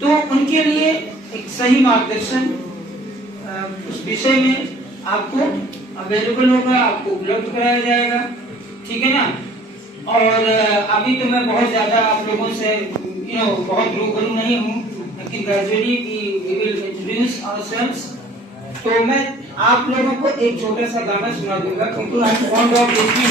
तो उनके लिए एक सही मार्गदर्शन उस विषय में आपको अवेलेबल होगा, आपको उपलब्ध कराया जाएगा, ठीक है ना। और अभी तो मैं बहुत ज्यादा आप लोगों से बहुत रूबरू नहीं हूँ, लेकिन gradually we will introduce ourselves. तो मैं आप लोगों को एक छोटा सा गाना सुना दूंगा, क्योंकि I am fond of listening.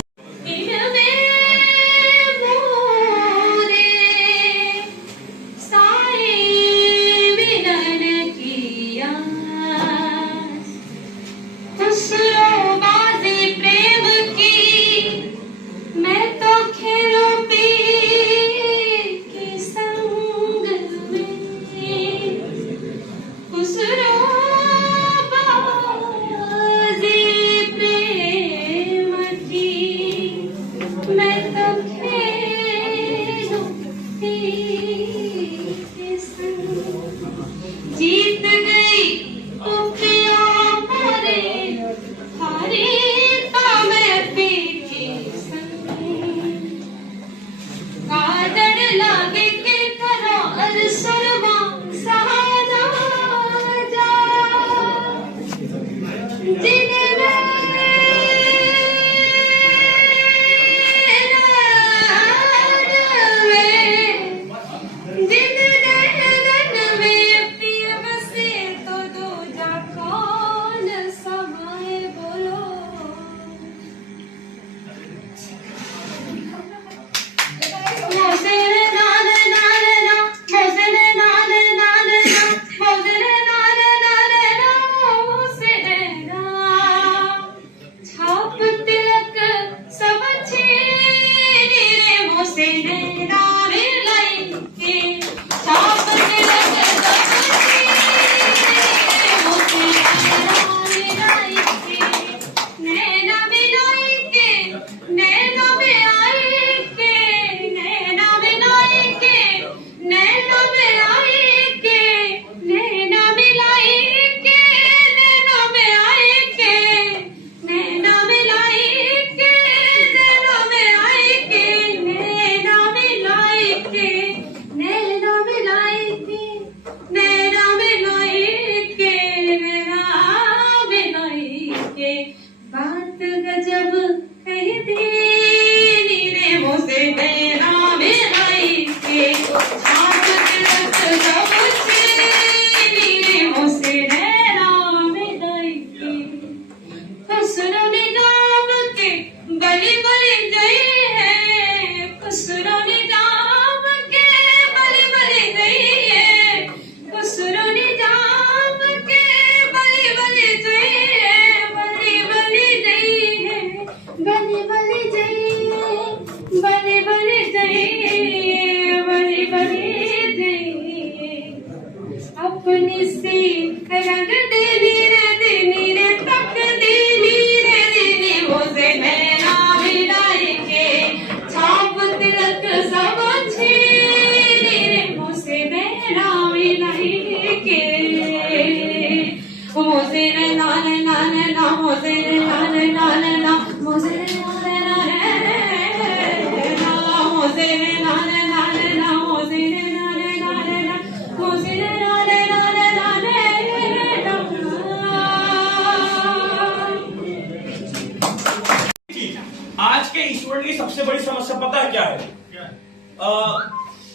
आज के स्टूडेंट की सबसे बड़ी समस्या पता है क्या है?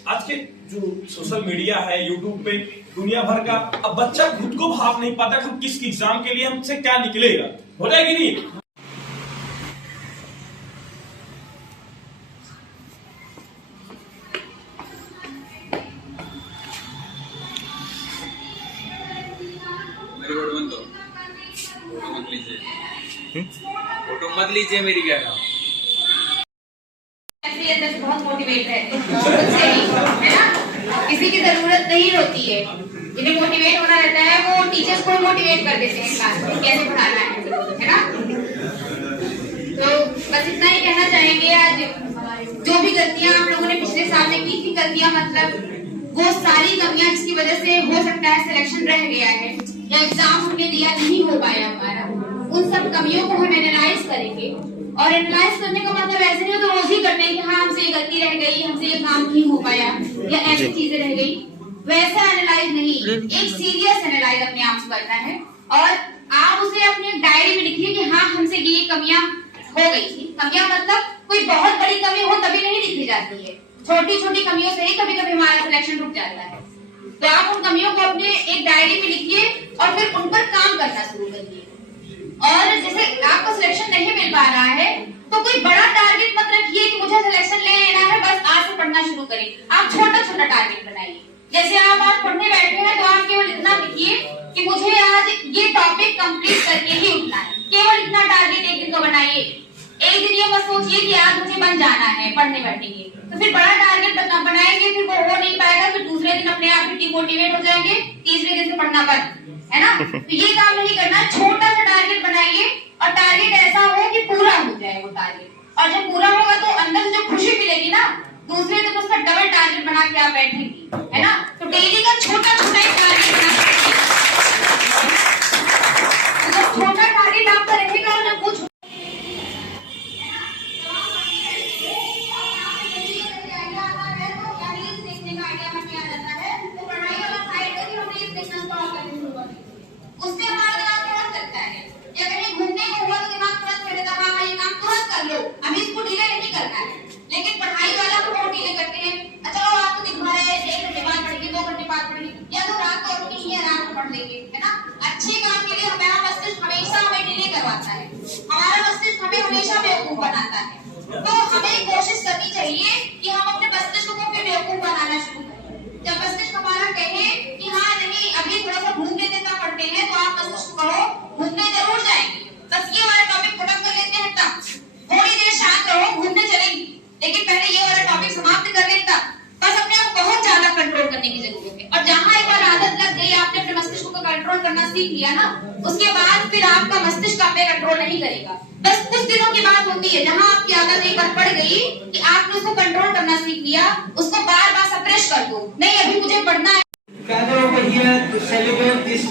आज के जो सोशल मीडिया है, यूट्यूब पे दुनिया भर का, अब बच्चा खुद को भाप नहीं पाता कि किस एग्जाम के लिए हमसे क्या निकलेगा, हो जाएगी नहीं। मेरी फोटो मत दो, फोटो मत लीजिए, फोटो मत लीजिए मेरी, क्या नाम बहुत मोटिवेट है ना, किसी की जरूरत नहीं होती है, जिन्हें मोटिवेट होना रहता है वो टीचर्स को मोटिवेट कर देते हैं क्लास में कैसे पढ़ाना है ना। तो बस इतना ही कहना चाहेंगे, आज जो भी गलतियां आप लोगों ने पिछले साल में की थी, गलतियां मतलब वो सारी कमियां जिसकी वजह से हो सकता है सिलेक्शन रह गया है या एग्जाम हमने दिया नहीं हो पाया हमारा, उन सब कमियों को हम एनालाइज करेंगे। और एनालाइज करने का मतलब ऐसे नहीं तो रोज ही करने की हाँ हमसे वैसा एनालाइज नहीं, एक सीरियस एनालाइज अपने आप से करना है। और आप उसे अपनी डायरी में लिखिए कि हाँ हमसे ये कमियां हो गई थी। कमियां मतलब कोई बहुत बड़ी कमी हो तभी नहीं लिखी जाती है, छोटी छोटी कमियों से ही कभी कभी हमारा सिलेक्शन रुक जाता है। तो आप उन कमियों को अपने एक डायरी में लिखिए और फिर उन पर काम करना शुरू करिए। और जैसे आपको सिलेक्शन नहीं मिल पा रहा है तो कोई बड़ा टारगेट मत रखिए कि मुझे सिलेक्शन ले लेना है, बस आज से पढ़ना शुरू करें। आप छोटा छोटा टारगेट बनाइए। जैसे आप आज पढ़ने बैठे हैं तो आप केवल इतना लिखिए कि मुझे आज ये टॉपिक कंप्लीट करके ही उठना है। केवल इतना टारगेट एक दिन का बनाइए। एक दिन ये मत सोचिए कि आज मुझे बन जाना है, पढ़ने बैठेंगे तो फिर बड़ा टारगेट बनाएंगे, फिर वो हो नहीं पाएगा, फिर दूसरे दिन अपने आप ही डिमोटिवेट हो जाएंगे, तीसरे दिन से पढ़ना बंद, है ना। तो ये काम नहीं करना, छोटा सा टारगेट बनाइए और टारगेट ऐसा हो कि पूरा हो जाए वो टारगेट। और जब पूरा होगा तो अंदर से जो खुशी मिलेगी ना, दूसरे दिन उसका डबल टारगेट बना के आप बैठेंगे, है ना। तो डेली का छोटा छोटा एक टारगेट बना, छोटा टारगेट आपका रहेगा और जब कुछ उससे हमारा दिमाग तुरंत चलता है। या कहीं घूमने को हुआ तो दिमाग तुरंत चल जाता है, हाँ ये काम तुरंत कर लो, अभी इसको डिले नहीं करना है। लेकिन पढ़ाई वाला को बहुत डिले करते हैं। चलो आपको दिन भर है, 1 घंटे बाद पढ़ेंगे, 2 घंटे बाद पढ़ेंगे, या तो रात को रुके ही आराम से पढ़ लेंगे, है ना। अच्छे काम के लिए हमारा मस्तिष्क हमेशा हमें डिले करवाता है, हमारा मस्तिष्क हमें हमेशा बेवकूफ बनाता है। तो हमें कोशिश करनी चाहिए कि हम अपने मस्तिष्क को फिर बेवकूफ बनाना शुरू करें। जब मस्तिष्क हमारा कहे कि हाँ नहीं अभी थोड़ा सा घूम लेते तब पढ़ते हैं, तो आप मस्तिष्क को कहो घूमने जरूर जाएंगे, बस ये वाला टॉपिक खत्म कर लेते हैं तब। थोड़ी देर शांत रहो, घूमने चलेंगे, लेकिन पहले ये वाला टॉपिक समाप्त कर लें तब। बस अपने आप बहुत ज्यादा कंट्रोल करने की जरूरत है। और जहाँ एक बार आदत लग गई, आपने अपने मस्तिष्क को कंट्रोल करना सीख लिया ना, उसके बाद फिर आपका मस्तिष्क आप पे कंट्रोल नहीं करेगा। बस कुछ दिनों की बात होती है जहाँ आपकी आदत एक बार पड़ गई कि आपने उसको कंट्रोल करना सीख लिया, उसको बार बार सप्रेस कर दो, नहीं अभी मुझे पढ़ना है। Gather over here to celebrate this,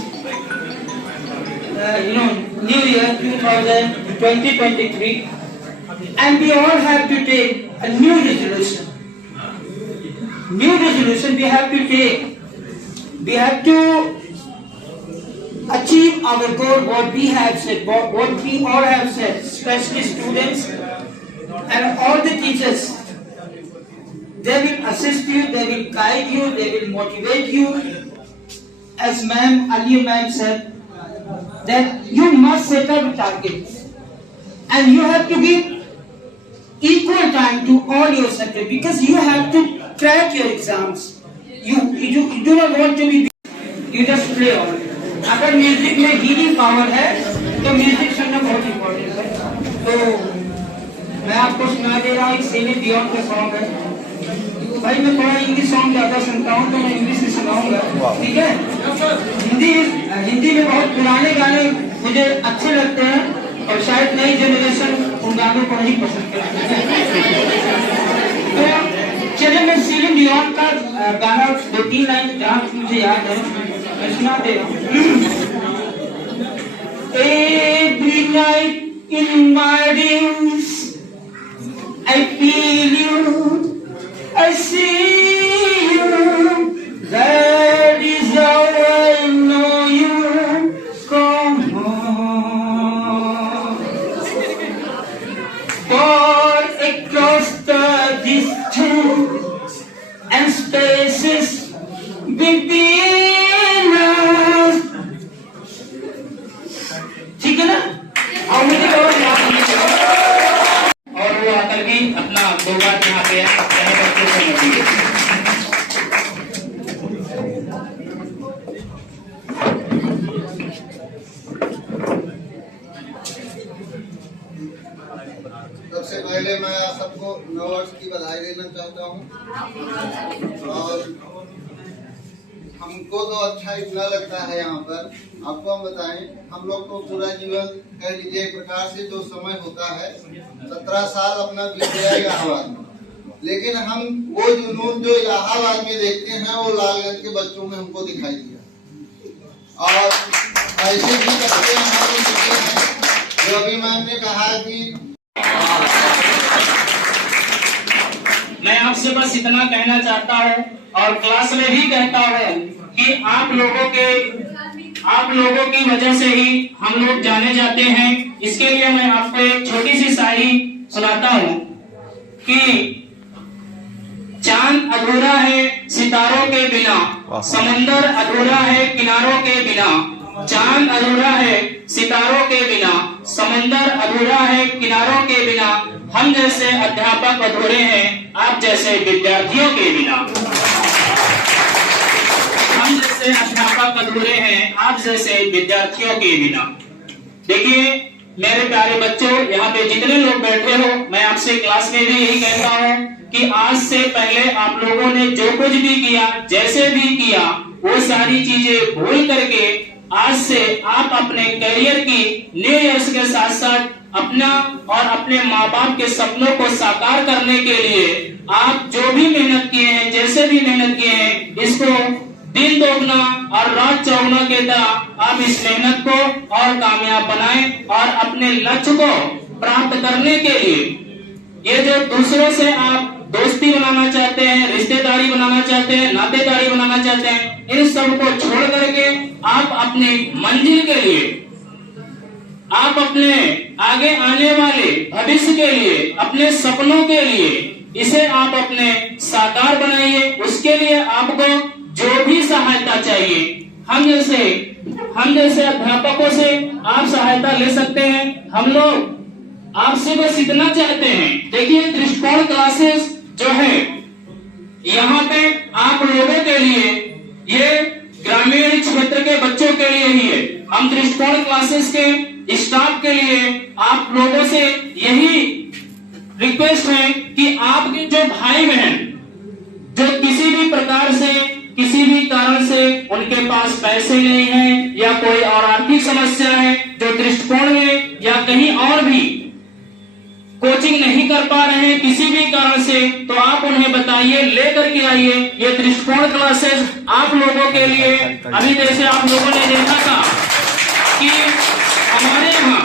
New Year 2023, and we all have to take a new resolution. New resolution we have to take. We have to achieve our goal. What we have said, what we all have said, especially students and all the teachers. They will assist you, they will guide you, they will motivate you. As earlier ma'am said, that you must set up targets. And you have to give equal time to all your subjects because you have to track your exams. You do not want to be, you just play on it. अगर music में healing power है तो music सुनना बहुत important है। तो मैं आपको सुना दे रहा हूँ, एक सेलिन डियोन का सॉन्ग है। भाई मैं थोड़ा इंग्लिश सॉन्ग ज्यादा सुनता हूँ तो मैं इंग्लिश में सुनाऊंगा, ठीक है। हिंदी में बहुत पुराने गाने मुझे अच्छे लगते हैं और शायद नई जनरेशन उन गानों को नहीं पसंद करती है। तो चलिए मैं सेलिन डियोन का गाना 2-3 लाइन जहाँ मुझे याद है मैं सुना दे रहा हूँ। Every night in my dreams I feel you, I see you, that is how I know you come home. Far across the distance and spaces between us. ठीक है ना? और मुझे और याद नहीं और वो आकर के अपना 2 बार यहाँ पे सबसे पहले मैं आप सबको नववर्ष की बधाई देना चाहता हूँ। और हमको तो अच्छा इतना लगता है यहाँ पर, आपको हम बताएं, हम लोग को पूरा जीवन कह लीजिए एक प्रकार से जो समय होता है 17 साल अपना बीत गया इलाहाबाद में, लेकिन हम वो जुनून जो इलाहाबाद में देखते हैं वो लालगंज के बच्चों में हमको दिखाई दिया। और ऐसे भी बच्चे हमारे जो अभी मैम ने कहा कि मैं आपसे बस इतना कहना चाहता हूँ और क्लास में भी कहता हूँ कि आप लोगों की वजह से ही हम लोग जाने जाते हैं। इसके लिए मैं आपको एक छोटी सी शायरी सुनाता हूँ कि चांद अधूरा है सितारों के बिना, समंदर अधूरा है किनारों के बिना। चांद अधूरा है सितारों के बिना, समंदर अधूरा है किनारों के बिना। हम जैसे अध्यापक अधूरे हैं आप जैसे विद्यार्थियों के बिना। हम जैसे अध्यापक अधूरे हैं आप जैसे विद्यार्थियों के बिना। देखिए मेरे प्यारे बच्चों, यहाँ पे जितने लोग बैठे हो, मैं आपसे क्लास में भी यही कहता हूँ कि आज से पहले आप लोगों ने जो कुछ भी किया, जैसे भी किया, वो सारी चीजें भूल करके आज से आप अपने करियर की न्यू ईयर्स के साथ साथ अपना और अपने माँ बाप के सपनों को साकार करने के लिए आप जो भी मेहनत किए हैं, जैसे भी मेहनत किए हैं, इसको दिन दोगुना और रात चौगुना के तरह आप इस मेहनत को और कामयाब बनाएं और अपने लक्ष्य को प्राप्त करने के लिए ये जो दूसरों से आप दोस्ती बनाना चाहते हैं, रिश्तेदारी बनाना चाहते हैं, नातेदारी बनाना चाहते हैं, इन सब को छोड़ करके आप अपनी मंजिल के लिए, आप अपने आगे आने वाले भविष्य के लिए, अपने सपनों के लिए इसे आप अपने साकार बनाइए। उसके लिए आपको जो भी सहायता चाहिए, हम जैसे अध्यापकों से आप सहायता ले सकते हैं। हम लोग आपसे बस इतना चाहते हैं, देखिए दृष्टिकोण क्लासेस जो है यहाँ पे आप लोगों के लिए, ये ग्रामीण क्षेत्र के बच्चों के लिए ही है। हम दृष्टिकोण क्लासेस के स्टाफ के लिए आप लोगों से यही रिक्वेस्ट है कि आपके जो भाई बहन जो किसी भी प्रकार से, किसी भी कारण से उनके पास पैसे नहीं है या कोई और आर्थिक समस्या है, जो दृष्टिकोण में या कहीं और भी कोचिंग नहीं कर पा रहे हैं किसी भी कारण से, तो आप उन्हें बताइए, लेकर के आइए। ये दृष्टिकोण क्लासेस आप लोगों के लिए, अभी जैसे आप लोगों ने देखा था कि हमारे यहाँ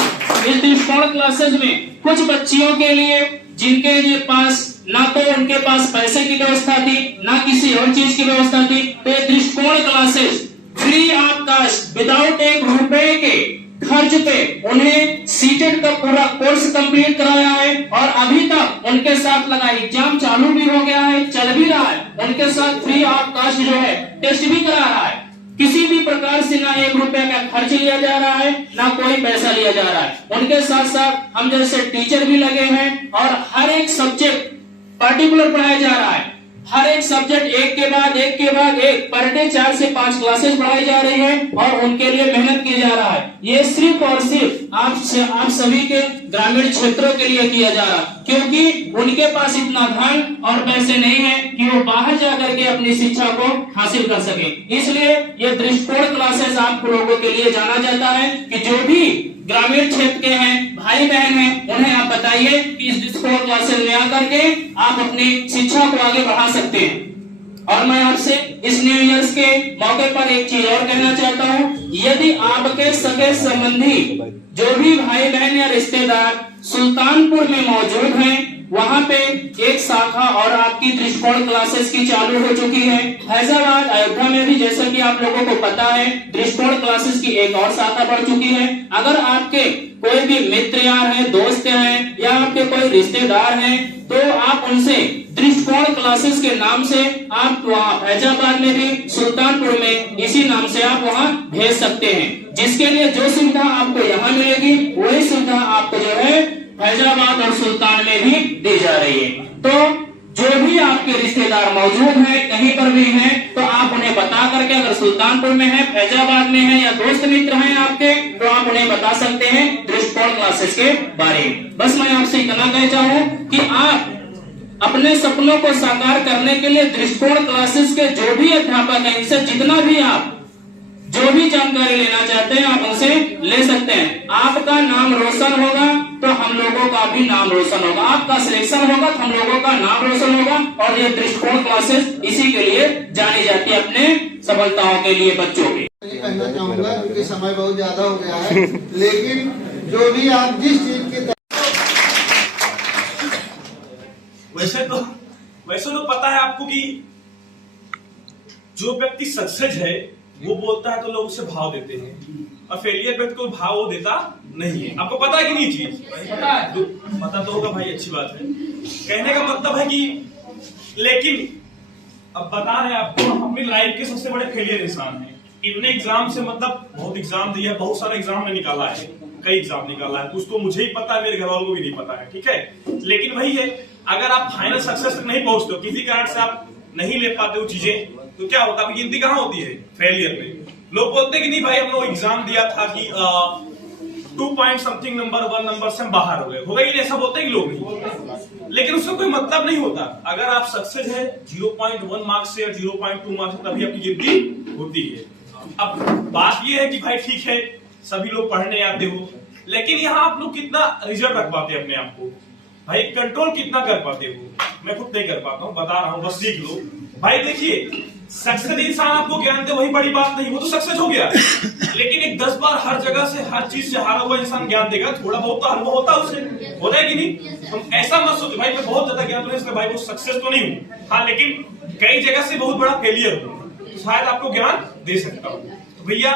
इस दृष्टिकोण क्लासेस में कुछ बच्चियों के लिए जिनके पास ना तो उनके पास पैसे की व्यवस्था थी, ना किसी और चीज की व्यवस्था थी, तो ये Drishtikon classes free of cost, without एक रुपए के खर्च पे उन्हें सीटेट का पूरा कोर्स कंप्लीट कराया है और अभी तक उनके साथ लगा एग्जाम चालू भी हो गया है, चल भी रहा है। उनके साथ फ्री ऑफ कास्ट जो है टेस्ट भी करा रहा है। किसी भी प्रकार से ना 1 रुपया का खर्च लिया जा रहा है, ना कोई पैसा लिया जा रहा है। उनके साथ साथ हम जैसे टीचर भी लगे हैं और हर एक सब्जेक्ट पर्टिकुलर पढ़ाया जा रहा है। हर एक सब्जेक्ट एक के बाद एक पर डे 4 से 5 क्लासेस पढ़ाई जा रही है और उनके लिए मेहनत की जा रहा है। ये सिर्फ और सिर्फ आप सभी के ग्रामीण क्षेत्रों के लिए किया जा रहा है, क्योंकि उनके पास इतना धन और पैसे नहीं है कि वो बाहर जाकर के अपनी शिक्षा को हासिल कर सके। इसलिए ये दृष्टिकोण क्लासेस आप लोगों के लिए जाना जाता है कि जो भी ग्रामीण क्षेत्र के हैं, भाई बहन हैं, उन्हें आप बताइए कि इस दृष्टिकोण क्लासेस में आकर के आप अपनी शिक्षा को आगे बढ़ा सकते हैं। और मैं आपसे इस न्यू ईयर्स के मौके पर एक चीज और कहना चाहता हूँ, यदि आपके सगे संबंधी जो भी भाई बहन या रिश्तेदार सुल्तानपुर में मौजूद हैं, वहाँ पे एक शाखा और आपकी दृष्टिकोण क्लासेस की चालू हो चुकी है। फैजाबाद अयोध्या में भी जैसा कि आप लोगों को पता है दृष्टिकोण क्लासेस की एक और शाखा बढ़ चुकी है। अगर आपके कोई भी मित्र यार हैं, दोस्त हैं या आपके कोई रिश्तेदार हैं, तो आप उनसे दृष्टिकोण क्लासेस के नाम से आप वहाँ फैजाबाद में भी, सुल्तानपुर में इसी नाम से आप वहाँ भेज सकते हैं। जिसके लिए जो सुविधा आपको यहाँ मिलेगी वही सुविधा आपको जो है फैजाबाद और सुल्तान में भी दी जा रही है। तो जो भी आपके रिश्तेदार मौजूद हैं, कहीं पर भी हैं, तो आप उन्हें बता करके, अगर सुल्तानपुर में है, फैजाबाद में है या दोस्त मित्र हैं आपके, तो आप उन्हें बता सकते हैं दृष्टिकोण क्लासेस के बारे में। बस मैं आपसे इतना कहना चाहूँ कि आप अपने सपनों को साकार करने के लिए दृष्टिकोण क्लासेस के जो भी अध्यापक हैं, इनसे जितना भी आप जो भी जानकारी लेना चाहते हैं आप उनसे ले सकते हैं। आपका नाम रोशन होगा तो हम लोगों का भी नाम रोशन होगा, आपका सिलेक्शन होगा तो हम लोगों का नाम रोशन होगा। और ये दृष्टिकोण क्लासेस इसी के लिए जानी जाती है, अपने सफलताओं के लिए बच्चों की। कहना चाहूंगा क्योंकि समय बहुत ज्यादा हो गया है, लेकिन जो भी आप जिस चीज की वैसे तो वैसे तो पता है आपको कि जो व्यक्ति सक्सेस है वो बोलता है तो लोग उसे भाव देते हैं, और फेलियर व्यक्ति को भाव वो देता नहीं है। आपको पता है कि नहीं चीज? पता तो होगा भाई, अच्छी बात है। कहने का मतलब है कि लेकिन अब बता रहे हैं आपको, हम अपनी लाइफ के सबसे बड़े फेलियर इंसान हैं। इतने एग्जाम से मतलब बहुत एग्जाम दिया, बहुत सारे एग्जाम ने निकाला है, कई एग्जाम निकाला है, कुछ तो मुझे ही पता है, मेरे घर वालों को भी नहीं पता है, ठीक है। लेकिन वही है, अगर आप फाइनल सक्सेस तक नहीं पहुंचते हो, किसी कारण से आप नहीं ले पाते हो चीजें, तो क्या होता है? गिनती कहाँ होती है? फेलियर में। लोग बोलते हैं कि नहीं भाई हम लोग एग्जाम दिया था कि 2 पॉइंट समथिंग नंबर 1 नंबर से हम बाहर हो गए, होगा ही नहीं, ऐसा बोलते हैं कि लोग नहीं। लेकिन उससे कोई मतलब नहीं होता। अगर आप सक्सेस है 0.1 मार्क्स से या 0.2 मार्क्स से, तभी आपकी गिनती होती है। अब बात यह है कि भाई ठीक है सभी लोग पढ़ने आते हो, लेकिन यहाँ आप लोग कितना रिजल्ट रख पाते हैं अपने आप को, भाई कंट्रोल कितना कर पाते हो? मैं खुद नहीं कर पाता हूँ, बता रहा हूँ, बस सीख लो भाई। देखिए सक्सेस इंसान आपको ज्ञान दे वही बड़ी बात नहीं, वो तो सक्सेस हो गया। लेकिन एक 10 बार हर जगह से हर चीज से हारा हुआ इंसान ज्ञान देगा, थोड़ा बहुत तो अनुभव होता है उसे, होता है कि नहीं? हम ऐसा मत सोचो भाई मैं बहुत ज्यादा ज्ञान तो इसलिए भाई वो सक्सेस तो नहीं हूँ, हाँ लेकिन कई जगह से बहुत बड़ा फेलियर हूँ, शायद आपको ज्ञान दे सकता हूँ। तो भैया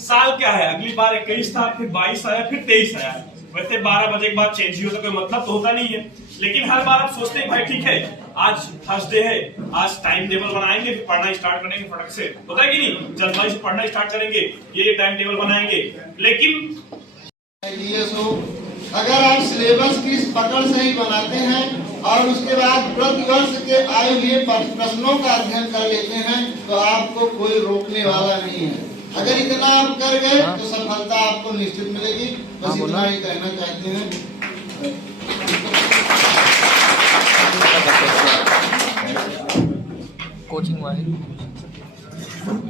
साल क्या है, अगली बार 21 था, फिर 22 आया, फिर 23 आया। वैसे 12 बजे के बाद चेंज ही होता, कोई मतलब तो होता नहीं है। लेकिन हर बार आप सोचते हैं भाई ठीक है आज थर्सडे है, आज टाइम टेबल बनाएंगे, फिर पढ़ना स्टार्ट करेंगे फटक से, होता है कि नहीं? जल्दबाजी से पढ़ना स्टार्ट करेंगे, ये टाइम टेबल बनाएंगे। लेकिन अगर आप सिलेबस की पकड़ से ही बनाते हैं और उसके बाद प्रतिवर्ष के आए हुए प्रश्नों का अध्ययन कर लेते हैं तो आपको कोई रोकने वाला नहीं है। अगर इतना आप कर गए तो सफलता आपको निश्चित मिलेगी। बस इतना ही कहना चाहते हैं। कोचिंग वाले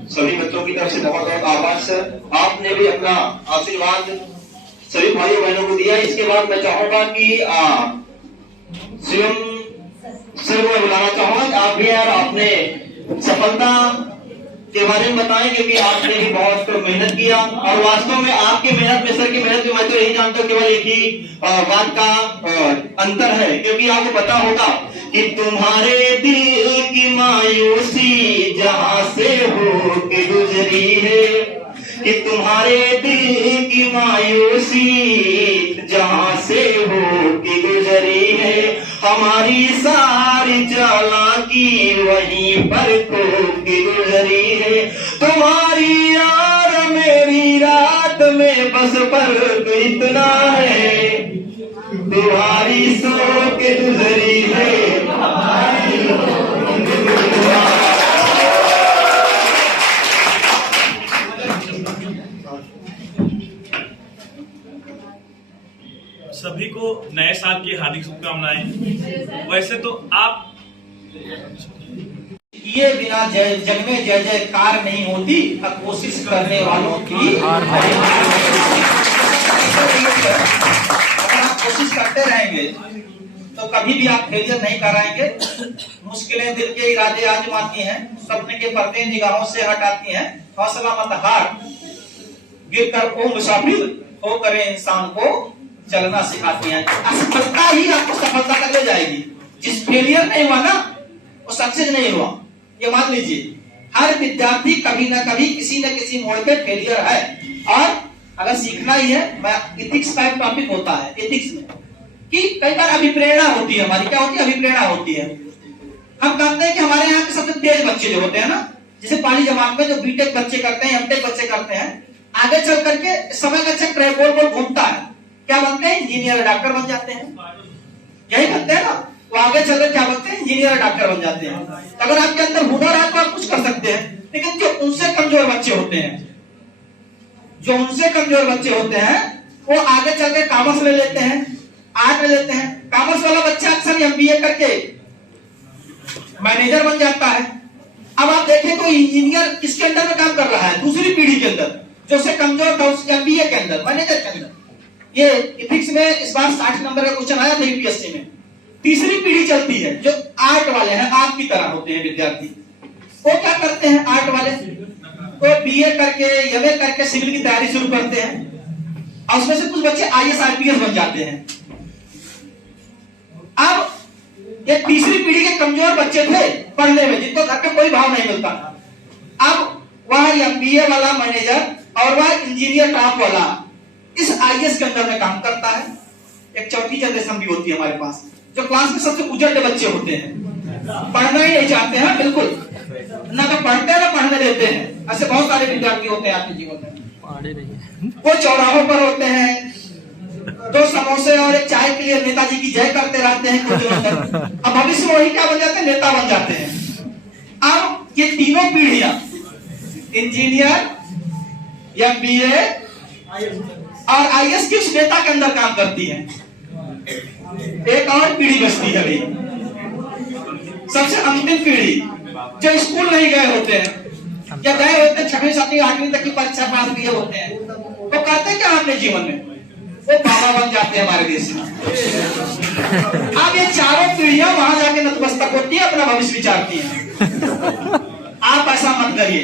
सभी बच्चों की तरफ से बहुत बहुत आभार सर, आपने भी अपना आशीर्वाद सभी भाइयों बहनों को दिया। इसके बाद मैं चाहूंगा कि शिवम सर को बुलाना चाहूंगा कि आप भी यार आपने सफलता के बारे में बताएं, क्योंकि आपने भी बहुत मेहनत किया और वास्तव में आपकी मेहनत में सर की मेहनत में मैं तो यही जानता हूँ, केवल एक ही बात का अंतर है, क्योंकि आपको पता होगा कि तुम्हारे दिल की मायूसी जहां से हो के गुजरी है, कि तुम्हारे दिल की मायूसी जहां से हो के गुजरी है, हमारी सारी चालाकी वहीं पर खो के गुजरी है, तुम्हारी यार मेरी रात में बस फर्क इतना है, तुम्हारी सो के गुजरी है। सभी को नए साल की हार्दिक शुभकामनाएं। वैसे तो आप ये बिना जग में जय जयकार नहीं होती, अब कोशिश करने वालों की अगर आप कोशिश करते रहेंगे तो कभी भी आप फेलियर नहीं कराएंगे। मुश्किलें दिल के इरादे आजमाती हैं, सपने के पर्दे निगाहों से हटाती हैं, हौसला मत हार, गिर कर ओ मुसाफिर हो करे इंसान को चलना सिखाती हैं। असफलता ही आपको सफलता तक ले जाएगी। जिस फेलियर नहीं हुआ ना वो सक्सेस नहीं हुआ, ये मान लीजिए। हर विद्यार्थी कभी ना कभी किसी न किसी मोड़ पे फेलियर है, और अगर सीखना ही है, मैं एथिक्स का एक टॉपिक होता है एथिक्स में कि कई बार अभिप्रेरणा होती है हमारी, क्या होती है? अभिप्रेरणा होती है। हम कहते हैं कि हमारे यहाँ के सबसे तेज बच्चे जो होते हैं ना, जैसे पहली जमात में जो बीटेक बच्चे करते हैं, एमटेक बच्चे करते हैं, आगे चल करके समय का चक्र गोल गोल घूमता है, क्या बनते हैं? इंजीनियर डॉक्टर बन जाते हैं, यही बनते हैं ना। वो आगे चलकर क्या बनते हैं? इंजीनियर डॉक्टर बन जाते हैं। तो अगर आपके अंदर हुनर है तो आप कुछ कर सकते हैं। लेकिन जो उनसे कमजोर बच्चे होते हैं, जो उनसे कमजोर बच्चे होते हैं, वो आगे चल के कॉमर्स ले लेते हैं, आर्ट ले लेते हैं। कॉमर्स वाला बच्चा अक्सर एमबीए करके मैनेजर बन जाता है। अब आप देखें तो इंजीनियर किसके अंदर में काम कर रहा है? दूसरी पीढ़ी के अंदर, जो उससे कमजोर था उसके एमबीए के अंदर, मैनेजर के अंदर। ये इथिक्स में इस बार 60 नंबर का क्वेश्चन आया था यूपीएससी में। तीसरी पीढ़ी चलती है, जो आर्ट वाले हैं, आप की तरह होते हैं विद्यार्थी। वो क्या करते हैं आर्ट वाले? वो बीए करके एमए करके सिविल की तैयारी शुरू करते हैं, और उसमें से कुछ बच्चे आईएएस आईपीएस बन जाते हैं। अब ये तीसरी पीढ़ी के कमजोर बच्चे थे पढ़ने में, जिनको घर पे कोई भाव नहीं मिलता था। अब वह एमबीए वाला मैनेजर और वह इंजीनियर टॉप वाला इस आईएएस के अंदर में काम करता है। एक चौथी जनरेशन भी होती है हमारे पास, जो क्लास में सबसे उजड़े बच्चे होते हैं, पढ़ना ही नहीं चाहते हैं बिल्कुल, ना तो पढ़ते हैं ना पढ़ने देते हैं। ऐसे बहुत सारे विद्यार्थी होते हैं आपके जीवन में। वो चौराहों पर होते हैं, 2 समोसे और एक चाय के लिए नेताजी की जय करते रहते हैं कुछ दिनों तक। अब भविष्य में वही क्या बन जाते हैं, नेता बन जाते हैं। अब ये तीनों पीढ़ियां, इंजीनियर, एमबीए और आईएएस की उस नेता के अंदर काम करती है। एक और पीढ़ी बचती है भाई, सबसे अंतिम पीढ़ी, जो स्कूल नहीं गए होते हैं या गए होते हैं 6वीं 7वीं 8वीं तक की परीक्षा पास किए होते हैं, वो करते क्या अपने जीवन में, वो बाबा बन जाते हैं हमारे देश में। अब ये चारों पीढ़ियां वहां जाके नतमस्तक होती है, अपना भविष्य विचारती हैं। आप ऐसा मत करिए,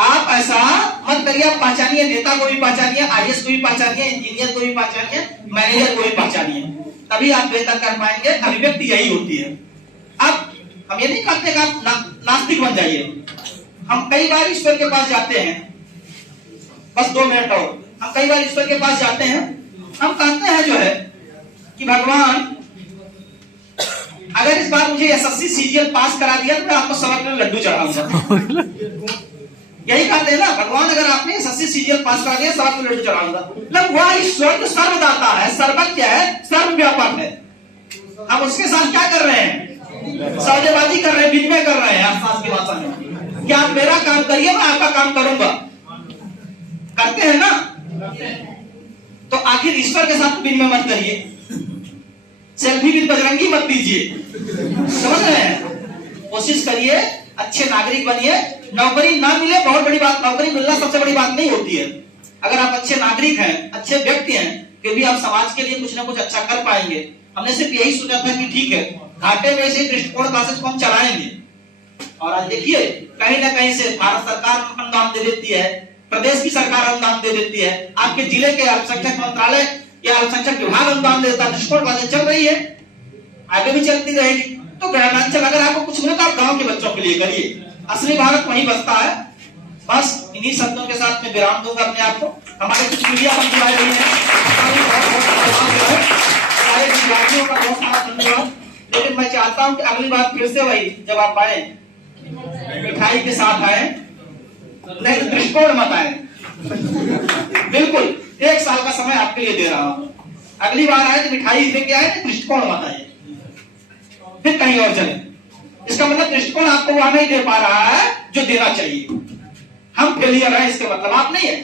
आप ऐसा मत करिए। आप पहचानिए, नेता को भी पहचानिए, आईएएस को भी पहचानिए, इंजीनियर को भी पहचानिए, मैनेजर को भी पहचानिए, तभी आप बेहतर कर पाएंगे। अभिव्यक्ति यही होती है। अब हम ये नहीं कहते कि आप नास्तिक बन जाइए। हम कई बार ईश्वर के पास जाते हैं, बस 2 मिनट और, हम कई बार ईश्वर के पास जाते हैं, हम कहते हैं जो है कि भगवान अगर इस बार मुझे एसएससी सीजीएल पास करा दिया तो मैं आपको सवा किलो लड्डू चढ़ाऊंगा। यही कहते हैं ना, भगवान अगर आपने एसएससी सीजीएल पास करा दिया सवा किलो लड्डू चढ़ाऊंगा। मतलब वह ईश्वर जो सर्वदाता है, सर्वज्ञ है, सर्वव्यापक है। हम उसके साथ क्या कर रहे हैं, सौदेबाजी कर रहे हैं, विनिमय कर रहे हैं आसपास की भाषा में। क्या आप मेरा काम करिए, मैं आपका काम करूंगा, करते हैं ना। तो आखिर ईश्वर के साथ विनिमय मत करिए, सेल्फी विद बजरंगी मत दीजिए, समझ रहे हैं। कोशिश करिए, अच्छे नागरिक बनिए। नौकरी ना मिले बहुत बड़ी बात, नौकरी मिलना सबसे बड़ी बात नहीं होती है। अगर आप अच्छे नागरिक हैं, अच्छे व्यक्ति हैं, फिर भी आप समाज के लिए कुछ ना कुछ अच्छा कर पाएंगे। हमने सिर्फ यही सोचा था कि ठीक है, घाटे में से दृष्टिकोण क्लासेस को हम चलाएंगे। और आज देखिए, कहीं ना कहीं से भारत सरकार अनुदान दे देती है, प्रदेश की सरकार अनुदान दे देती है, आपके जिले के अल्पसंख्यक मंत्रालय या अल्पसंख्यक विभाग अनुदान देता है। दृष्टिकोण क्लासेस चल रही है, आगे भी चलती रहेगी। तो ग्रामांचल अगर आपको कुछ मिले तो आप गांव के बच्चों के लिए करिए, असली भारत वहीं बसता है। बस इन्हीं शब्दों के साथ मैं विराम दूंगा अपने आप को। हमारे कुछ मीडिया बंधु आए हुए हैं, सारे विद्यार्थियों का बहुत सारा धन्यवाद। लेकिन मैं चाहता हूं कि अगली बार फिर से वही, जब आप आए मिठाई के साथ आए, नहीं तो दृष्टिकोण मत आए। बिल्कुल 1 साल का समय आपके लिए दे रहा हूं। अगली बार आए तो मिठाई लेके आए, दृष्टिकोण मत आए, फिर कहीं और चले। इसका मतलब दृष्टिकोण आपको वहां नहीं दे पा रहा है जो देना चाहिए। हम फेलियर हैं, इसका मतलब आप नहीं है,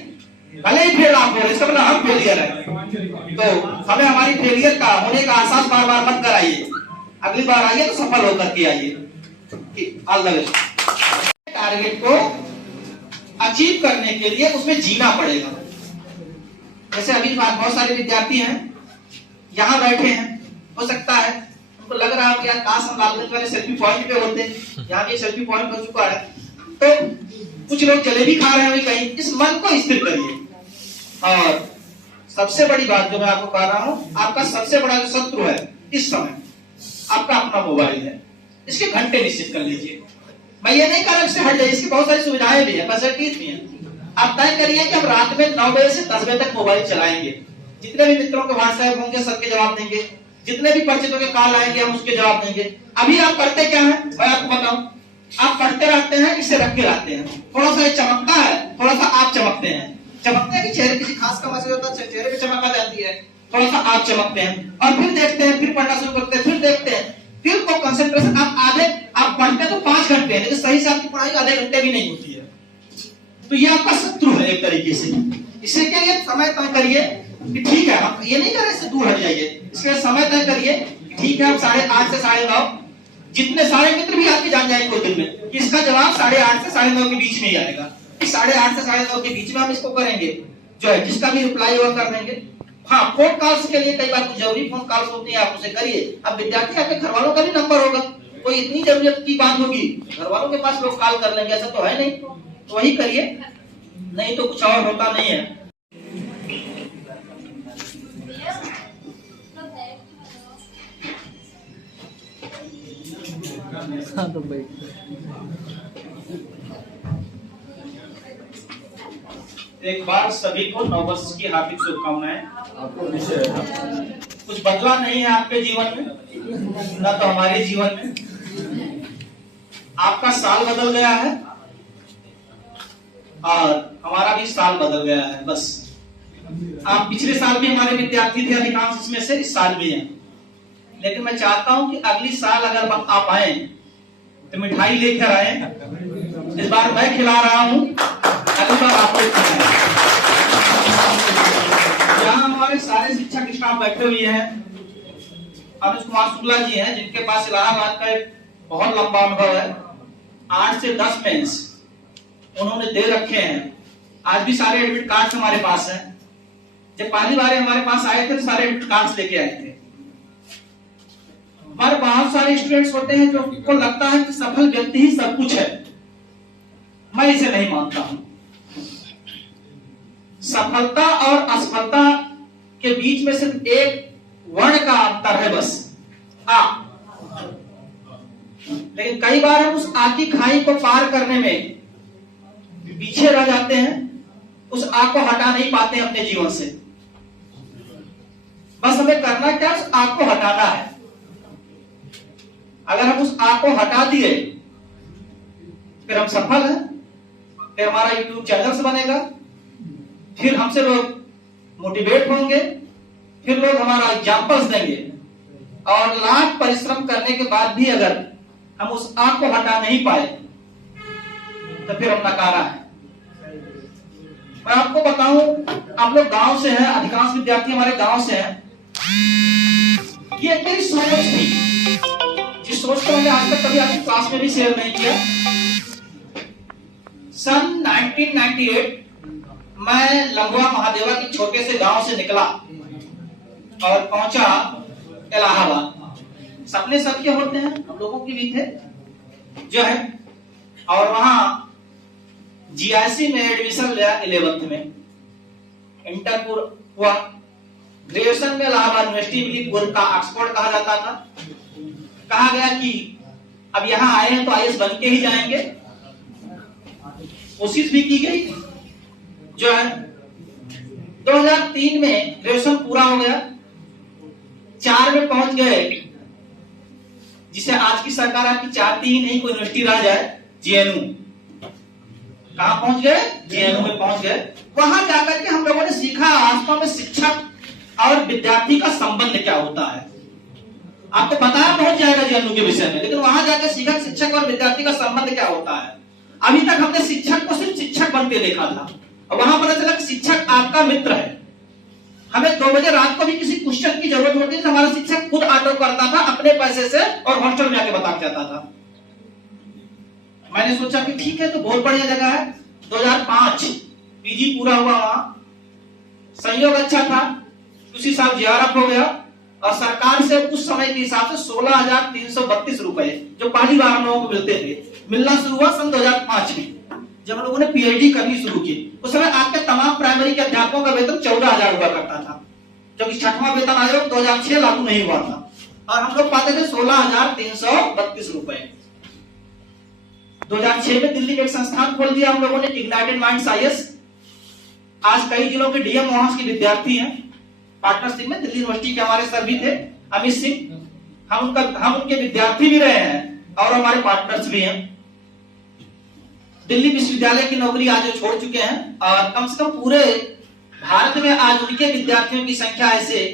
भले ही फेल आप हो रहे, इसका मतलब हम फेलियर हैं। तो हमें हमारी फेलियर का होने का एहसास बार बार मत कराइए। अगली बार आइए तो सफल होकर के आइए। All the best. टारगेट को अचीव करने के लिए उसमें जीना पड़ेगा। जैसे अभी बहुत सारे विद्यार्थी हैं यहाँ बैठे हैं, हो सकता है उनको लग रहा है कि यार काश हम लालगंज वाले सेल्फी पॉइंट पे होते, यहाँ भी सेल्फी पॉइंट हो चुका है। तो कुछ लोग जलेबी खा रहे हैं कहीं, इस मन को स्थिर करिए। और सबसे बड़ी बात जो मैं आपको कह रहा हूँ, आपका सबसे बड़ा जो शत्रु है इस समय आपका अपना मोबाइल है। इसके घंटे निश्चित कर लीजिए। मैं ये नहीं कह रहा इससे हट जाइए, इसकी बहुत सारी सुविधाएं भी है, फैसिलिटीज भी है। आप तय करिए कि हम रात में 9 बजे से 10 बजे तक मोबाइल चलाएंगे। जितने भी मित्रों के व्हाट्सएप होंगे सबके जवाब देंगे, जितने भी परिचितों के कॉल आएंगे हम उसके जवाब देंगे। अभी आप करते क्या है मैं आपको बताऊं, आप पढ़ते रहते हैं, इसे रख के रहते हैं, थोड़ा सा चमकता है, थोड़ा सा आप चमकते हैं। चमकते हैं कि चेहरे किसी खास का मैसेज होता है, चेहरे पे चमक आ जाती है, थोड़ा सा आप चमकते हैं और फिर देखते हैं, फिर पढ़ना शुरू करते हैं, फिर देखते हैं, फिर को कंसंट्रेशन आप पढ़ते तो 5 घंटे हैं, लेकिन सही से आपकी पढ़ाई आधे घंटे भी नहीं होती है। तो ये आपका शत्रु है एक तरीके से। इसे के लिए समय तय करिए कि ठीक है, आप ये नहीं कर रहे इससे दूर हट जाइए। इसके लिए समय तय करिए, ठीक है हम 8:30 से 9:30, जितने सारे मित्र भी आपके जान जाएंगे कुछ दिन में, इसका जवाब 8:30 से 9:30 के बीच में ही आएगा। 8:30 से 9:30 के बीच में हम इसको करेंगे, जो है जिसका भी रिप्लाई होगा कर देंगे। हाँ, फोन कॉल्स के लिए कई बार कुछ जरूरी फोन कॉल्स होती है, आप उसे करिए। अब विद्यार्थी आपके घर वालों का भी नंबर होगा, कोई इतनी जरूरत की बात होगी घर वालों के पास लोग कॉल कर लेंगे, ऐसा तो है नहीं। तो वही करिए, नहीं तो कुछ और होता नहीं है। एक बार सभी को नववर्ष की हार्दिक शुभकामनाएं। कुछ बदला नहीं है आपके जीवन में, न तो हमारे जीवन में। आपका साल बदल गया है और हमारा भी साल बदल गया है। बस आप पिछले साल भी हमारे विद्यार्थी थे, अधिकांश इसमें से इस साल भी हैं। लेकिन मैं चाहता हूं कि अगली साल अगर आप आए तो मिठाई लेकर आए। इस बार मैं खिला रहा हूं, अगली बार आप लोग खिलाएं। यहाँ हमारे सारे शिक्षक स्टाफ बैठे हुए हैं। अनुज कुमार शुक्ला जी हैं, जिनके पास इलाहाबाद का एक बहुत लंबा अनुभव है। 8 से 10 मेंस उन्होंने दे रखे हैं। आज भी सारे एडमिट कार्ड हमारे पास हैं। जब पहली बार हमारे पास आए थे तो सारे एडमिट कार्ड लेके आए थे। पर बहुत सारे स्टूडेंट्स होते हैं जो को लगता है कि सफल व्यक्ति ही सब कुछ है। मैं इसे नहीं मानता हूं। सफलता और असफलता के बीच में सिर्फ एक वर्ण का अंतर है, बस आ। लेकिन कई बार हम उस आ की खाई को पार करने में पीछे रह जाते हैं, उस आ को हटा नहीं पाते हैं अपने जीवन से। बस हमें करना क्या, उस आ को हटाना है। अगर हम उस आ को हटा दिए फिर हम सफल हैं। फिर हमारा यूट्यूब चैनल बनेगा, फिर हमसे लोग मोटिवेट होंगे, फिर लोग हमारा एग्जाम्पल्स देंगे। और लाख परिश्रम करने के बाद भी अगर हम उस आ को हटा नहीं पाए तो फिर हम नकारा है। मैं आपको बताऊं, आप लोग गांव से हैं, अधिकांश विद्यार्थी हमारे गांव से हैं। ये मेरी सोच थी, जिस सोच को मैंने आज तक कभी आपकी क्लास में भी शेयर नहीं किया। सन 1998 मैं लंगवा महादेवा के छोटे से गांव से निकला और पहुंचा इलाहाबाद। सपने सबके होते हैं, हम लोगों की भी थे जो है। और वहां जीआईसी में एडमिशन लिया 11th में। इंटर हुआ, ग्रेजुएशन में इलाहाबाद यूनिवर्सिटी मिली, पूर्व का ऑक्सफोर्ड कहा जाता था। कहा गया कि अब यहां आए हैं तो आईएएस बन के ही जाएंगे। कोशिश भी की गई जो है। 2003 में ग्रेजुएशन पूरा हो गया, 4 में पहुंच गए, जिसे आज की सरकार आपकी चाहती ही नहीं कोई यूनिवर्सिटी रह जाए, जेएनयू। कहां पहुंच गए? जेएनयू में पहुंच गए। वहां जाकर के हम लोगों ने सीखा वास्तव में शिक्षक और विद्यार्थी का संबंध क्या होता है। आपको बताया पहुंच जाएगा जेएनयू के विषय में, लेकिन वहां जाकर सीखा शिक्षक और विद्यार्थी का संबंध क्या होता है। अभी तक हमने शिक्षक को सिर्फ शिक्षक बनते देखा था, और वहां पता चला कि शिक्षक आपका मित्र है। हमें 2 बजे रात को भी किसी क्वेश्चन की जरूरत होती थी, हमारा शिक्षक खुद ऑटो करता था अपने पैसे से और हॉस्टल में आके बता के जाता था। मैंने सोचा कि ठीक है, तो बहुत बढ़िया जगह है। 2005 पीजी पूरा हुआ वहां, संयोग अच्छा था, उसी साल जेआरएफ हो गया। और सरकार से उस समय के हिसाब से 16,332 रुपए जो पहली बार हम लोगों को मिलते थे, मिलना शुरू हुआ सन 2005 में, जब हम लोगों ने पीएचडी करनी शुरू की। उस समय आपके तमाम प्राइमरी के अध्यापकों का वेतन 14,000 रुपया करता था, जबकि 6वां वेतन आयोग 2006 लागू नहीं हुआ था। और हम लोग पाते थे 16,332 रुपए। 2006 में दिल्ली में एक संस्थान खोल दिया हम लोगों ने, इग्नाइटेड माइंड्स आईएएस। आज कई जिलों के डीएम वहां के विद्यार्थी हैं। पार्टनरशिप में दिल्ली यूनिवर्सिटी के हमारे सर भी थे, अमित सिंह। हम उनके विद्यार्थी भी रहे हैं और हमारे पार्टनर्स भी हैं। दिल्ली विश्वविद्यालय की नौकरी आज वो छोड़ चुके हैं, और कम से कम पूरे भारत में आज उनके विद्यार्थियों की संख्या ऐसे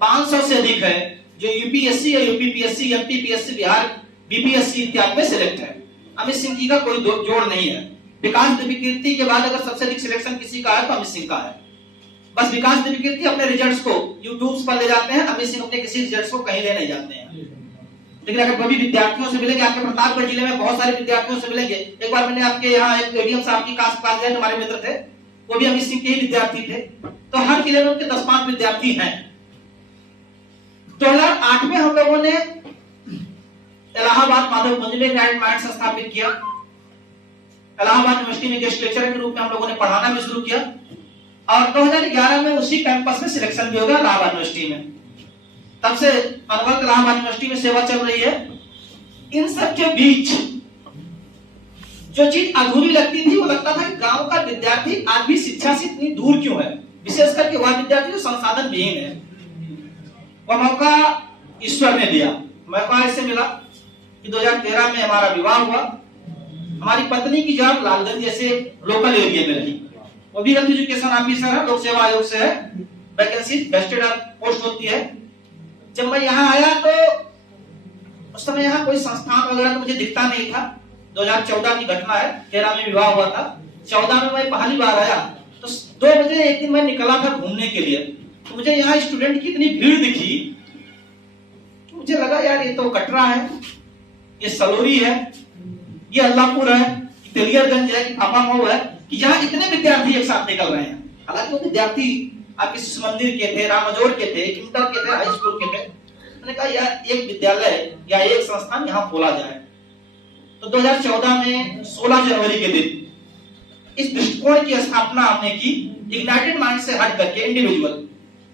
500 से अधिक है जो यूपीएससी या यूपीपीएससी, एमपीपीएससी, बिहार बीपीएससी इत्यादि में सिलेक्ट है। अमित सिंह जी का कोई जोड़ नहीं है। विकास दिव्यकीर्ति के बाद अगर सबसे अधिक सिलेक्शन किसी का है तो अमित सिंह का है। बस विकास दिव्यकीर्ति अपने रिजल्ट्स को यूट्यूब पर ले जाते हैं, अमित सिंह अपने किसी रिजल्ट्स को कहीं ले नहीं जाते हैं। लेकिन अगर कभी विद्यार्थियों से मिलेंगे, आपके प्रतापगढ़ जिले में बहुत सारे विद्यार्थियों से मिलेंगे। एक बार मैंने आपके यहाँ एक एडीएम साहब की क्लास जो हमारे मित्र थे, वो भी अमित सिंह के ही विद्यार्थी थे। तो हर जिले में उनके 10-5 विद्यार्थी हैं। 2008 में हम लोगों ने इलाहाबाद माधवकुंज में ग्रेड माइंड स्थापित किया। इलाहाबाद यूनिवर्सिटी में गेस्ट लेक्चरर के रूप में हम लोगों ने पढ़ाना भी शुरू किया, और 2011 में उसी कैंपस में सिलेक्शन भी हो गया इलाहाबाद यूनिवर्सिटी में। तब से अनवरत इलाहाबाद यूनिवर्सिटी में सेवा चल रही है। इन सब के बीच जो चीज अधूरी लगती थी वो लगता था कि गांव का विद्यार्थी आज भी शिक्षा से इतनी दूर क्यों है, विशेष करके वह विद्यार्थी जो संसाधन विहीन है। वह मौका ईश्वर ने दिया। मौका ऐसे मिला कि 2013 में हमारा विवाह हुआ। हमारी पत्नी की जॉब लालगंज जैसे लोकल एरिया में रही, वो भी हेल्थ एजुकेशन ऑफिसर है, लोक सेवा आयोग से है, वैकेंसी वेस्टेड पोस्ट होती है। जब मैं यहाँ आया तो उस समय यहाँ कोई संस्थान वगैरह तो मुझे दिखता नहीं था। 2014 की घटना है, 13 में विवाह हुआ था, 14 में मैं पहली बार आया तो 2 बजे एक दिन मैं निकला था घूमने के लिए, तो मुझे यहाँ स्टूडेंट की इतनी भीड़ दिखी तो मुझे लगा यार ये तो कटरा है, ये सलोरी है, ये अल्लाहपुर है, तेलियरगंज है कि फाफामऊ है कि यहाँ इतने विद्यार्थी एक साथ निकल रहे हैं। हालांकि वो विद्यार्थी आपके शिशु मंदिर के थे, रामजोड़ के थे, इंटर के थे, हाई स्कूल के थे। मैंने कहा यार एक विद्यालय या एक संस्थान यहाँ खोला जाए। तो 2014 में 16 जनवरी के दिन इस दृष्टिकोण की स्थापना हमने की, इग्नाइटेड माइंड से हट करके इंडिविजुअल।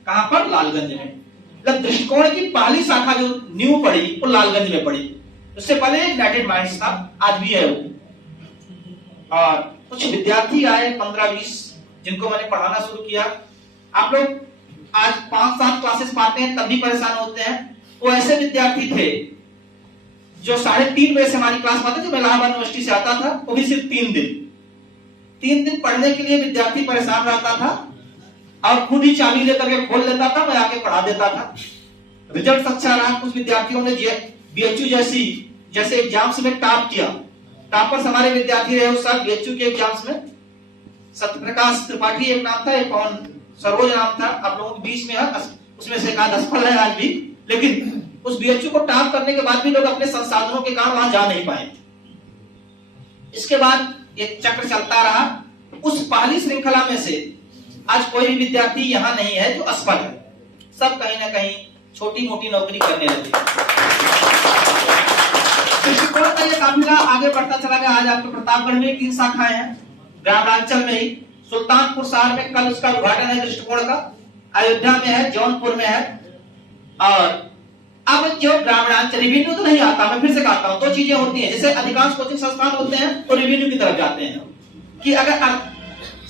कहां पर? लालगंज में। मतलब दृष्टिकोण की पहली शाखा जो न्यू पड़ी वो लालगंज में पड़ी। उससे पहले इग्नाइटेड माइंड्स था, आज भी है वो। और कुछ विद्यार्थी आए 15-20 जिनको मैंने पढ़ाना शुरू किया। आप लोग आज 5-7 क्लासेस पाते हैं तब भी परेशान होते हैं। वो ऐसे विद्यार्थी थे जो 3:30 बजे से हमारी क्लास पाते, जो मैं इलाहाबाद यूनिवर्सिटी से आता था, वो भी सिर्फ 3 दिन पढ़ने के लिए विद्यार्थी परेशान रहता था और खुद ही चाबी लेकर के खोल लेता था, मैं आके पढ़ा देता था। रिजल्ट अच्छा रहा। कुछ विद्यार्थियों ने बीएचयू जैसे एग्जाम्स में टॉप किया। टॉपर्स हमारे विद्यार्थी रहे उस साल बीएचयू के एग्जाम्स में। सत्यप्रकाश त्रिपाठी एक नाम था, एक पवन सरोज नाम था, आप लोगों के बीच में है, उसमें से एक आध असफल है आज भी। लेकिन उस बीएचयू को टॉप करने के बाद भी लोग अपने संसाधनों के कारण वहां जा नहीं पाए। इसके बाद ये चक्र चलता रहा। उस पहली श्रृंखला में से आज कोई भी विद्यार्थी यहाँ नहीं है जो असफल है। सब कहीं ना कहीं छोटी मोटी नौकरी करने लगे। दृष्टिकोण का ये काफिला आगे बढ़ता चला गया। आज आपके प्रतापगढ़ में 3 शाखाएं हैं, ग्रामांचल में ही, सुल्तानपुर शहर में कल उसका उद्घाटन है दृष्टिकोण का, अयोध्या में है, जौनपुर में है। और अब जो ग्रामीणांचल रिवेन्यू तो नहीं आता, मैं फिर से कहता हूं 2 चीजें होती हैं। जैसे अधिकांश कोचिंग संस्थान होते हैं वो रिवेन्यू की तरफ जाते हैं कि अगर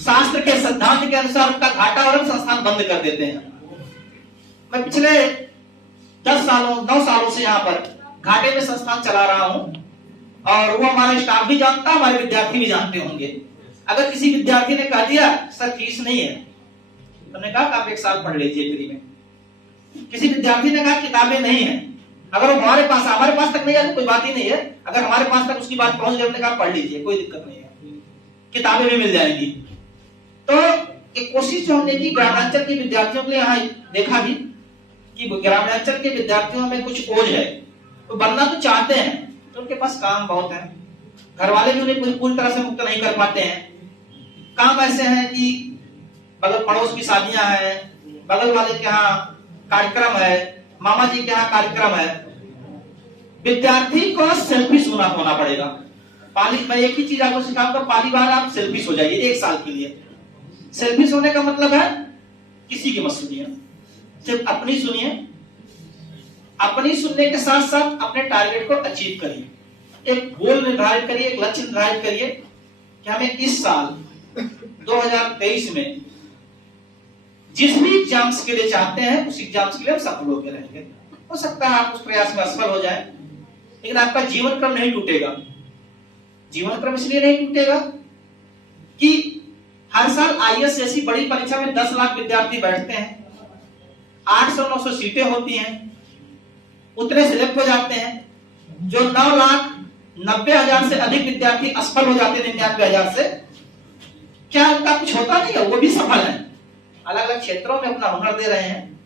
शास्त्र के सिद्धांत के अनुसार उनका घाटा और संस्थान बंद कर देते हैं। मैं पिछले 9 सालों से यहाँ पर घाटे में संस्थान चला रहा हूं और वो हमारा स्टाफ भी जानता है, हमारे विद्यार्थी भी जानते होंगे। अगर किसी विद्यार्थी ने कह दिया सर फीस नहीं है, तो मैंने कहा आप 1 साल पढ़ लीजिए फ्री में। किसी विद्यार्थी ने कहा किताबें नहीं है, अगर वो हमारे पास तक नहीं है तो कोई बात ही नहीं है, अगर हमारे पास तक उसकी बात पहुंच गई, हमने कहा पढ़ लीजिए, कोई दिक्कत नहीं है, किताबें भी मिल जाएंगी। तो एक कोशिश जो हमने की ग्रामांचल के विद्यार्थियों के लिए, यहाँ देखा भी कि ग्रामांचल के विद्यार्थियों में कुछ ओज है, तो बनना तो चाहते हैं, तो उनके पास काम बहुत है, घर वाले भी उन्हें पूरी तरह से मुक्त नहीं कर पाते हैं। काम ऐसे हैं कि बगल पड़ोस की शादियां हैं, बगल वाले के यहाँ कार्यक्रम है, मामा जी के यहाँ कार्यक्रम है। विद्यार्थी को सेल्फिश होना पड़ेगा। मैं एक ही चीज आपको सिखाऊंगा, पहली बार आप सेल्फिश हो जाइए 1 साल के लिए। सेल्फिश होने का मतलब है किसी की मत सुनिए, सिर्फ अपनी सुनिए। अपनी सुनने के साथ साथ अपने टारगेट को अचीव करिए। एक गोल निर्धारित करिए, एक लक्ष्य निर्धारित करिए कि हमें इस साल 2023 में जिस भी एग्जाम्स के लिए चाहते हैं उस एग्जाम्स के लिए हम सफल होकर रहेंगे। हो सकता है आप उस प्रयास में असफल हो जाए, लेकिन आपका जीवन क्रम नहीं टूटेगा। जीवन क्रम इसलिए नहीं टूटेगा कि हर साल आईएएस जैसी बड़ी परीक्षा में 10 लाख विद्यार्थी बैठते हैं, 800-900 सीटें होती हैं, उतने सिलेक्ट हो जाते हैं। जो 9,90,000 से अधिक विद्यार्थी असफल हो जाते हैं 99,000 से, क्या उनका कुछ होता नहीं है? वो भी सफल है, अलग अलग क्षेत्रों में अपना हुनर दे रहे हैं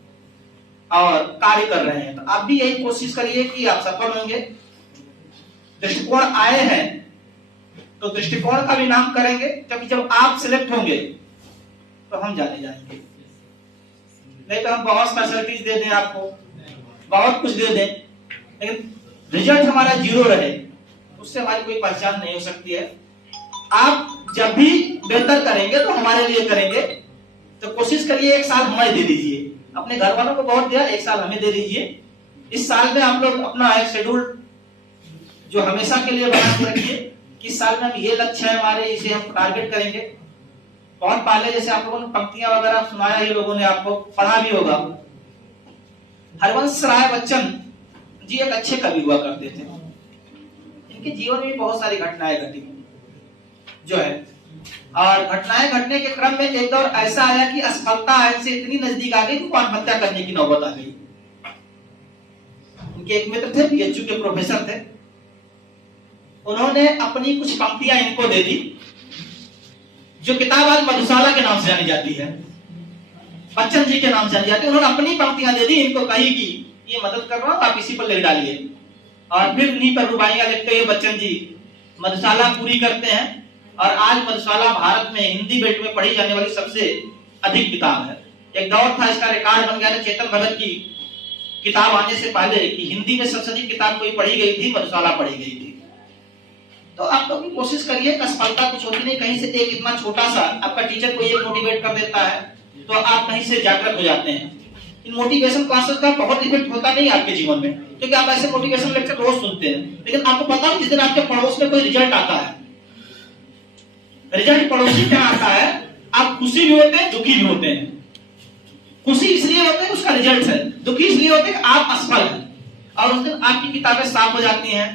और कार्य कर रहे हैं। तो आप भी यही कोशिश करिए कि आप सफल होंगे। दृष्टिकोण आए हैं तो दृष्टिकोण का भी नाम करेंगे, क्योंकि जब आप सिलेक्ट होंगे तो हम जाने जाएंगे। नहीं तो हम बहुत फैसिलिटीज दे दें आपको, बहुत कुछ दे दें, लेकिन रिजल्ट हमारा 0 रहे, उससे हमारी कोई पहचान नहीं हो सकती है। आप जब भी बेहतर करेंगे तो हमारे लिए करेंगे। तो कोशिश करिए 1 साल हमें दे दीजिए, अपने घर वालों को बहुत दिया, 1 साल हमें दे दीजिए। इस साल में आप लोग अपना एक शेड्यूल जो हमेशा के लिए बना के रखिए कि साल में हम ये लक्ष्य है हमारे, इसे हम टारगेट करेंगे। बहुत पहले जैसे आप लोगों ने पंक्तियां वगैरह सुनाया, ये लोगों ने आपको पढ़ा भी होगा। हरवंश राय बच्चन जी एक अच्छे कवि हुआ करते थे। इनके जीवन में बहुत सारी घटनाएं घटी जो है, और घटनाएं घटने के क्रम में एक दौर ऐसा आया कि असफलता इनसे इतनी नजदीक आ गई कि आत्महत्या करने की नौबत आ गई। उनके एक मित्र थे, पीएचयू के प्रोफेसर थे। उन्होंने अपनी कुछ पंक्तियां इनको दे दी, जो किताब आज मधुशाला के नाम से जानी जाती है, बच्चन जी के नाम से जानी जाती है। उन्होंने अपनी पंक्तियां दे दी, इनको कही कि ये मदद कर रहा हूं, आप इसी पर लिख डालिए। और फिर उन्हीं पर रुबाइयां लिखते हुए बच्चन जी मधुशाला पूरी करते हैं। और आज मधुशाला भारत में हिंदी बेल्ट में पढ़ी जाने वाली सबसे अधिक किताब है। एक दौर था, इसका रिकॉर्ड बन गया था चेतन भगत की किताब आने से पहले कि हिंदी में सबसे अधिक किताब कोई पढ़ी गई थी, मधुशाला पढ़ी गई थी। तो आप लोग भी कोशिश करिए, असफलता कुछ होती नहीं, कहीं से एक इतना छोटा सा आपका टीचर कोई एक मोटिवेट कर देता है तो आप कहीं से जागृत हो जाते हैं। इन मोटिवेशन क्लासेस का बहुत इफेक्ट होता नहीं आपके जीवन में, क्योंकि आप ऐसे मोटिवेशन लेक्चर रोज सुनते हैं, लेकिन आपको पता है जिस दिन आपके पड़ोस में कोई रिजल्ट आता है, रिजल्ट पड़ोसी क्या आता है, आप खुशी भी होते हैं, दुखी भी होते हैं। खुशी इसलिए होते हैं उसका रिजल्ट है, दुखी इसलिए होते हैं कि आप असफल हैं। और उस दिन आपकी किताबें साफ हो जाती हैं,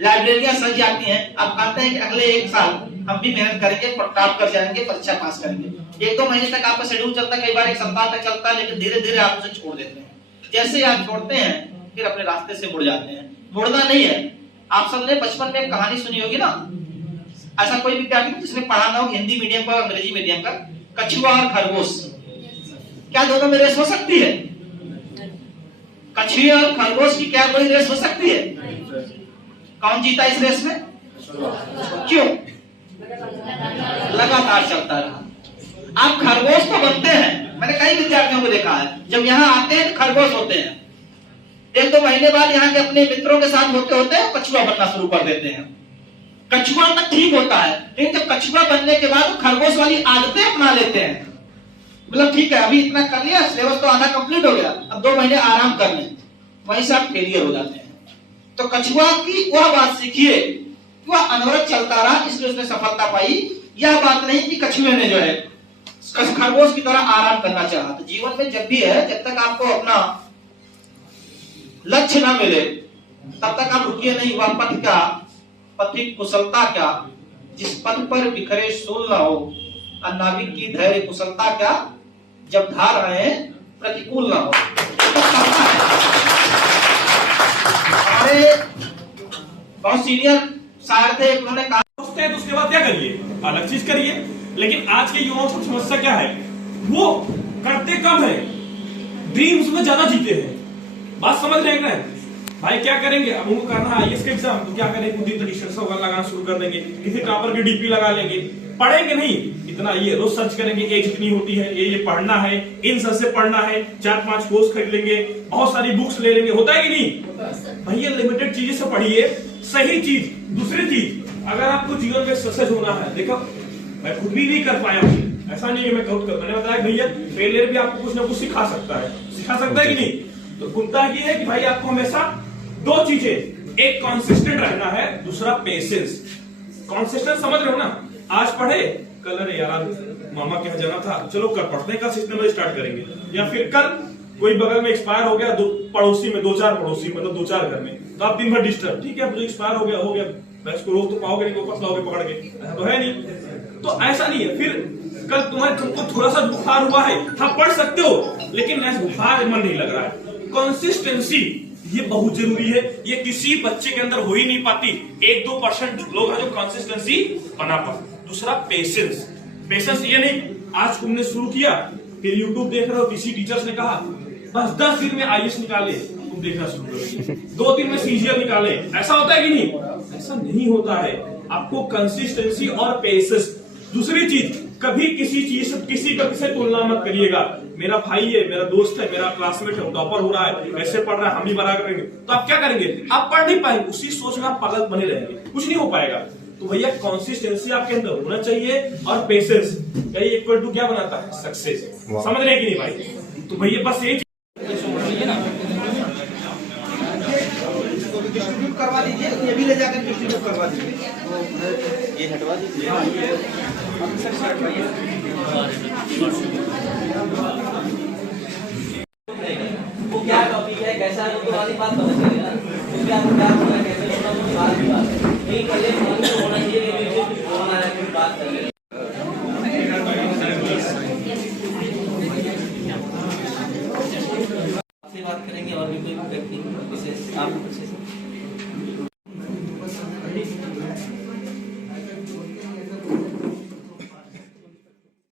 लाइब्रेरियां सज जाती हैं, आप कहते हैं कि अगले एक साल हम भी मेहनत करेंगे, टॉप कर जाएंगे, परीक्षा पास करेंगे। एक दो महीने तक आपका शेड्यूल चलता है, कई बार एक सप्ताह तक चलता है, लेकिन धीरे धीरे आप उसे छोड़ देते हैं। जैसे आप छोड़ते हैं फिर अपने रास्ते से मुड़ जाते हैं। मुड़ना नहीं है। आप सबने बचपन में एक कहानी सुनी होगी ना, ऐसा कोई विद्यार्थी जिसने पढ़ा ना हो हिंदी मीडियम का और अंग्रेजी मीडियम का, कछुआ और खरगोश, क्या दोनों में रेस हो सकती है? कछुए और खरगोश की क्या कोई रेस हो सकती है? कौन जीता इस रेस में? क्यों? लगातार चलता रहा। आप खरगोश तो बनते हैं, मैंने कई विद्यार्थियों को देखा है, जब यहाँ आते हैं तो खरगोश होते हैं, एक दो महीने बाद यहाँ के अपने मित्रों के साथ होते होते कछुआ बनना शुरू कर देते हैं। कछुआ तक ठीक होता है, लेकिन जब कछुआ बनने के बाद खरगोश वाली आदतें अपना लेते हैं। मतलब ठीक है, अभी इतना कर लिया, सिलेबस तो आधा कंप्लीट हो गया, अब 2 महीने आराम कर लें, वहीं से आप फेलियर हो जाते हैं। तो कछुआ की वह बात सीखिए, वह अनवरत चलता रहा, इसलिए उसने सफलता पाई। यह बात नहीं कि कछुए ने जो है खरगोश की तरह आराम करना चाहा। तो जीवन में जब भी है, जब तक आपको अपना लक्ष्य ना मिले तब तक आप रुकिए नहीं। वह पथ क्या, पथिक कुशलता क्या, जिस पथ पर बिखरे सूल न हो, और नाविक की धैर्य कुशलता क्या, जब धार आए प्रतिकूल ना हो। हमारे बहुत सीनियर शायर थे, उन्होंने कहा सोचते हैं तो उसके बाद क्या करिए, अलग चीज करिए। लेकिन आज के युवाओं की समस्या क्या है, वो करते कम है, ड्रीम्स में ज्यादा जीते हैं। बात समझ रहे हैं भाई? क्या करेंगे, अब उनको करना है आईएएस का एग्जाम, तो क्या करेंगे, खुद ही टी-शर्ट वगैरह लगाना शुरू कर देंगे, किसी टॉपर की डीपी लगा लेंगे, पढ़ेंगे नहीं इतना, ये रोज सर्च करेंगे एज कितनी होती है, ये पढ़ना है, इन सब से पढ़ना है, 4-5 कोर्स खरीद लेंगे, बहुत सारी बुक्स ले लेंगे। होता है कि नहीं भैया? लिमिटेड चीजें से पढ़िए, सही चीज। दूसरी चीज, अगर आपको जीवन में सक्सेस होना है, देखो मैं खुद भी नहीं कर पाया हूँ, ऐसा नहीं है मैं कहूँ कर, मैंने बताया भैया फेलियर भी आपको कुछ ना कुछ सिखा सकता है कि नहीं? तो मुद्दा ये है कि भाई आपको हमेशा 2 चीजें, एक कॉन्सिस्टेंट रहना है, दूसरा पेशेंस। कॉन्सिस्टेंट समझ रहे हो ना? आज पढ़े, कल अरे यार मामा के यहाँ जाना था, चलो कल पढ़ने का सिस्टम स्टार्ट करेंगे, या फिर कल कोई बगल में एक्सपायर हो गया, 2-4 पड़ोसी मतलब 2-4 घर में, तो आप दिन भर डिस्टर्ब, ठीक है जो एक्सपायर हो गया, मैं इसको रोक तो पाओगे नहीं, वापस लाओगे पकड़ के, ऐसा तो है नहीं। तो ऐसा नहीं है। फिर कल तुमको थोड़ा सा बुखार हुआ है, हाँ पढ़ सकते हो, लेकिन बुखार मन नहीं लग रहा है। कंसिस्टेंसी ये बहुत जरूरी है, ये किसी बच्चे के अंदर हो ही नहीं पाती, 1-2% लोग हैं जो कंसिस्टेंसी बना पाते। दूसरा पेशेंस। पेशेंस ये नहीं आज तुमने शुरू किया, फिर यूट्यूब देख रहे हो, किसी टीचर्स ने कहा बस 10 दिन में आईएएस निकाले, तुम देखना शुरू करोगे, 2 दिन में सीजीएल निकाले, ऐसा होता है कि नहीं? ऐसा नहीं होता है। आपको कंसिस्टेंसी और पेशेंस। दूसरी चीज, कभी किसी चीज से किसी से तुलना मत करिएगा। मेरा भाई है, मेरा दोस्त है, मेरा क्लासमेट है, टॉपर हो रहा है, ऐसे पढ़ रहा है, हम भी बराबर करेंगे, तो आप क्या करेंगे? आप पढ़ नहीं पाएंगे, उसी सोच में आप पागल बने रहेंगे, कुछ नहीं हो पाएगा। तो भैया कंसिस्टेंसी आपके अंदर होना चाहिए, और पेशेंस इक्वल टू क्या बनाता है? सक्सेस। समझ रहे हैं कि नहीं भाई? तो भैया बस यही डिस्ट्रीब्यूट करवा दीजिए, ये भी ले जाकर डिस्ट्रीब्यूट करवा दीजिए। ये हटवा दीजिए। हाँ, ये ऑफिसर से हटवाइए। वो क्या टॉपिक है, कैसा है, तो वाली बात पता चलेगी ना। क्योंकि आपको क्या होगा, कैसे लोग ना बात की बात है नहीं पहले मन तो होना चाहिए कि जो फोन आया कोई बात कर ले। आपसे बात करेंगे और भी कोई व्यक्ति विशेष आप